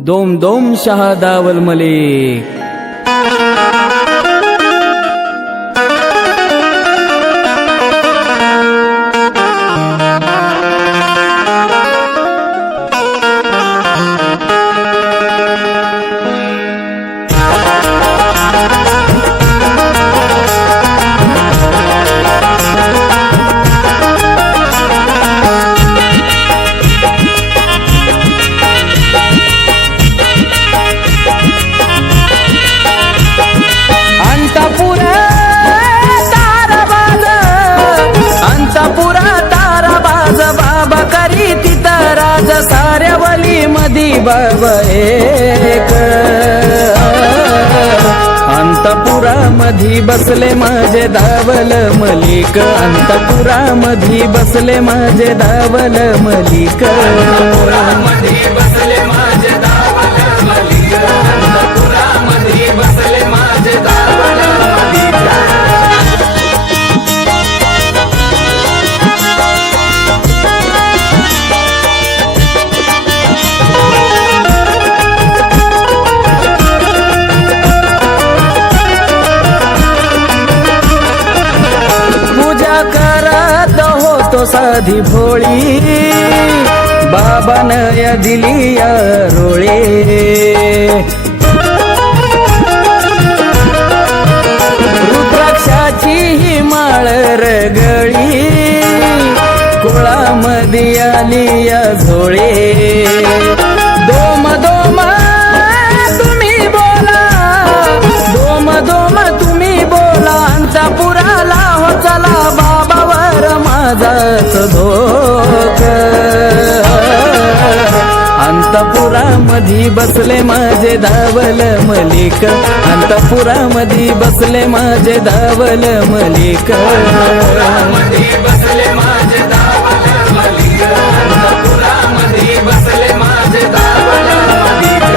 दोम दोम शहादावल मलिक. साऱ्या वली मधी बाबा एक. अंतपुरामधी बसले माझे धावल मलिक. अंतपुरामधी बसले माझे धावल मलिक. अंतपुरामधी बसले माझे धावल मलिक. अंतपुरामधी बसले माझे धावल मलिक. साधी भोळी बाबान या दिली या रोळे. रुद्राक्षाची ही माळ रगळी कुळामध्ये आली या झोळे. दोम दोम तुम्ही बोला, दोम दोम तुम्ही बोला. अंतपुराला हो चला बाबावर माझाच धोक. अंतपुरामधी बसले माझे धावल मलिक. अंतपुरामधी बसले माझे धावल मलिक. अंतपुरामधी बसले माझे धावल मलिक. अंतपुरामधी बसले माझे धावल मलिक.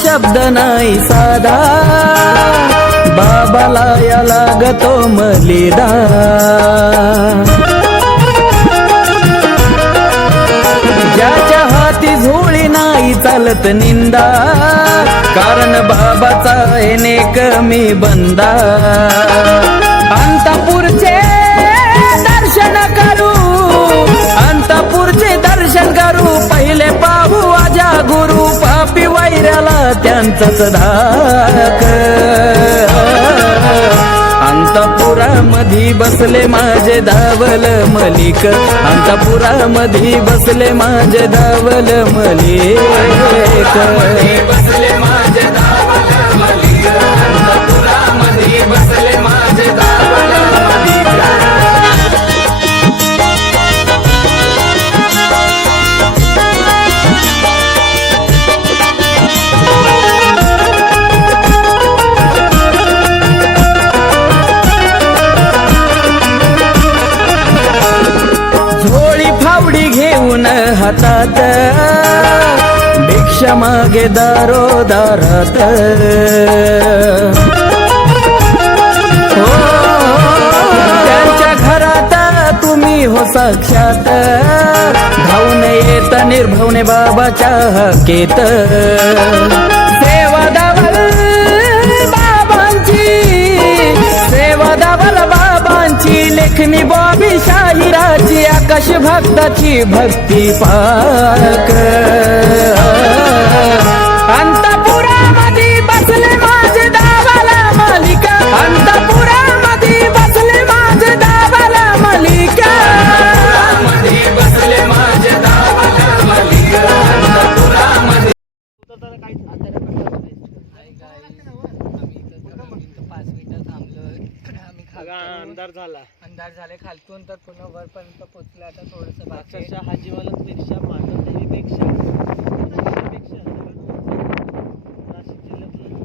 शब्द नाही साधा बाबाला या लागतो मलिदा. ज्याच्या हाती झोळी नाही चालत निंदा. कारण बाबाचा येणे कमी बंदा. अंतपुरचे दर्शन करू, अंतपुरचे दर्शन करू. पहिले पाहू आजा गुरु पापी वैऱ्याला त्यांचाच धाक. अंतपुरामधी बसले माझे धावल मलिक. अंतपुरामधी बसले माझे धावल मलिक. बसले माझे धावल मलिक. अंतपुरामधी बसले माझे धावल मलिक. घेऊन हातात भिक्षा मागे दारोदारात. त्यांच्या घरात तुम्ही हो साक्षात. धावून येत निर्भवने बाबाच्या हाकेत. सेवा दावल बाबांची, सेवा दावल बाबांची. लेखनी बॉबी शाहिराची. आकाश भक्ताची भक्ती पाक. अंतपुरामधी बसले माझे धावल मलिक. अंतपुरामधी बसले माझे धावल मलिक. अंतपुरामधी बसले माझे धावल मलिक. अंतपुरामधी अंधार झाले खालतून तर पुन्हा वरपर्यंत पोहोचले. आता थोडंसं अक्षरशः हाजीवालांपेक्षा मानवतेपेक्षा नाशिक जिल्ह्यातलं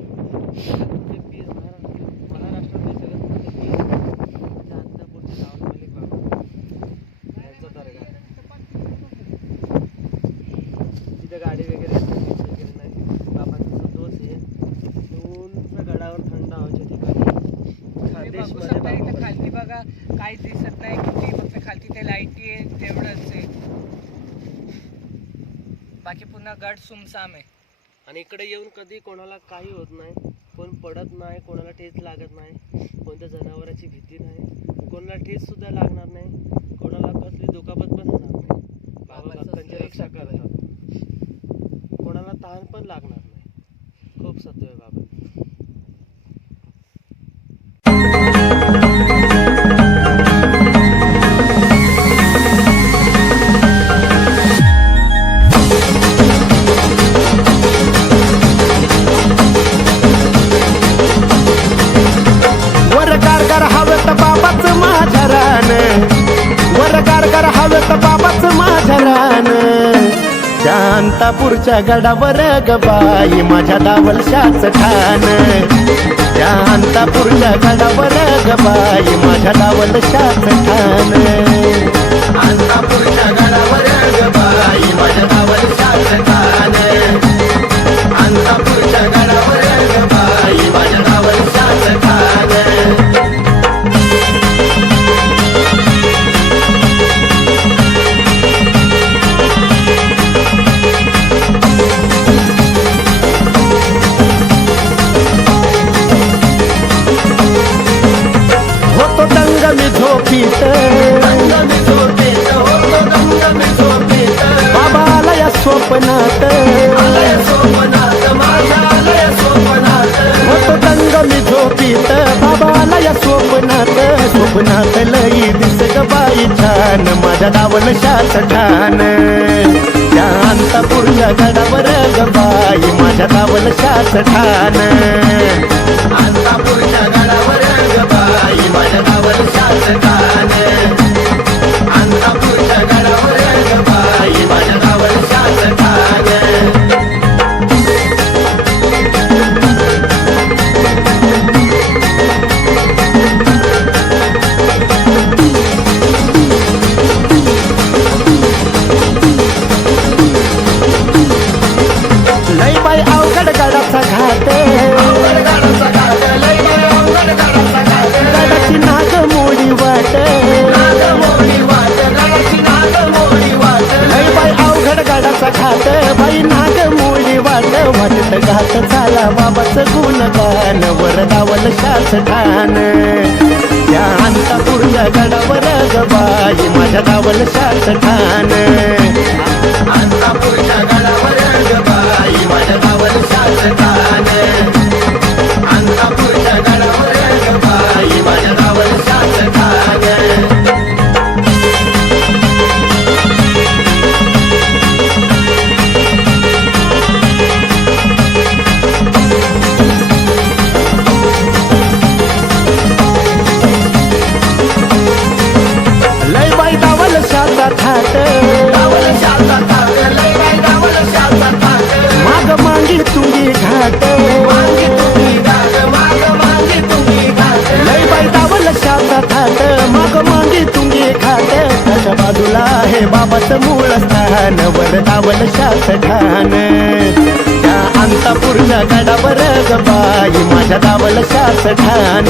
महाराष्ट्रातले सगळ्यात अंतपुरच्या गावात मलिक बाबा यांचा दर्गा. इथे गाडी वगैरे काहीच वगैरे नाही. बाबांचा दोष आहे. उंच गडावर थंड हवेच्या ठिकाणी तुम्ही खानदेश बघू मध्ये शकता बाबा इथं बसले. खालती बघा काहीच दिसत नाही किती, फक्त खालती ते लाईटी आहे तेवढंच आहे. बाकी पुन्हा गड सुमसाम आहे. आणि इकडे येऊन कधी कोणाला काही होत नाही, कोण पडत नाही, कोणाला ठेच लागत नाही, कोणत्या जनावराची भीती नाही, कोणाला ठेच सुद्धा लागणार नाही, कोणाला कसली दुखापत पण होणार नाही. बाबा बाबाचं भक्तांची असं रक्षा करतात. कोणाला ताण पण लागणार नाही. खूप सत्व आहे बाबा. वर गाडगार हवेत बाबाच माझ्या रान, वर गाडगार हवेत बाबाच माझ्या रान. शांतापूरच्या गडावर ग बाई माझ्या दावलशाच ठाण, शांतापूरच्या गडावर ग बाई माझ्या दावलशाच ठाण. शांतापूरच्या गडावर ग बाई माझ्या दावलशाच ठाण, शांतापूरच्या गडावर ग बाई माझ्या दावलशाच ठाण. होतो दंग मी झोपीत, बाबा आला या स्वप्नात, होतो दंग मी झोपीत, बाबा आला या स्वप्नात. स्वप्नात लई दिस ग बाई छान माझ्या दावलशाच ठाण, शांतापूरच्या गडावर ग बाई माझ्या दावलशाच ठाण. शांतापूरच्या गडावर ग बाई माझ्या दावलशाच ठाण, शांतापूरच्या गडावर ग बाई माझ्या दावलशाच ठाण. लई बाई अवघड गडाचा घाट, गडाची नाग मोडी वाट, लई बाई अवघड गडाचा घाट, बाई नाग मोडी वाट. वाटत घाट झाला बाबाचं गुणगान, वर दावलशाच ठाण, शांतापूरच्या गडावर ग बाई माझ्या दावलशाच ठाण. शांतापूरच्या गडावर ग बाई माझ्या दावलशाच ठाण, शांतापूरच्या गडावर ग बाई माझ्या दावलशाच ठाण. लय बाई दावलशाचा थाट, माग मांगी तुंगी घाट, लय बाई दावलशाचा थाट, माग मांगी तुंगी घाट. त्याच्या बाजूला आहे बाबाचं मूळ स्थान, वर दावलशाच ठाण, शांतापूरच्या गडावर ग बाई माझ्या दावलशाच ठाण.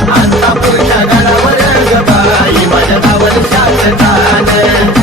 शांतापूरच्या गडावर ग बाई माझ्या दावलशाच ठाण.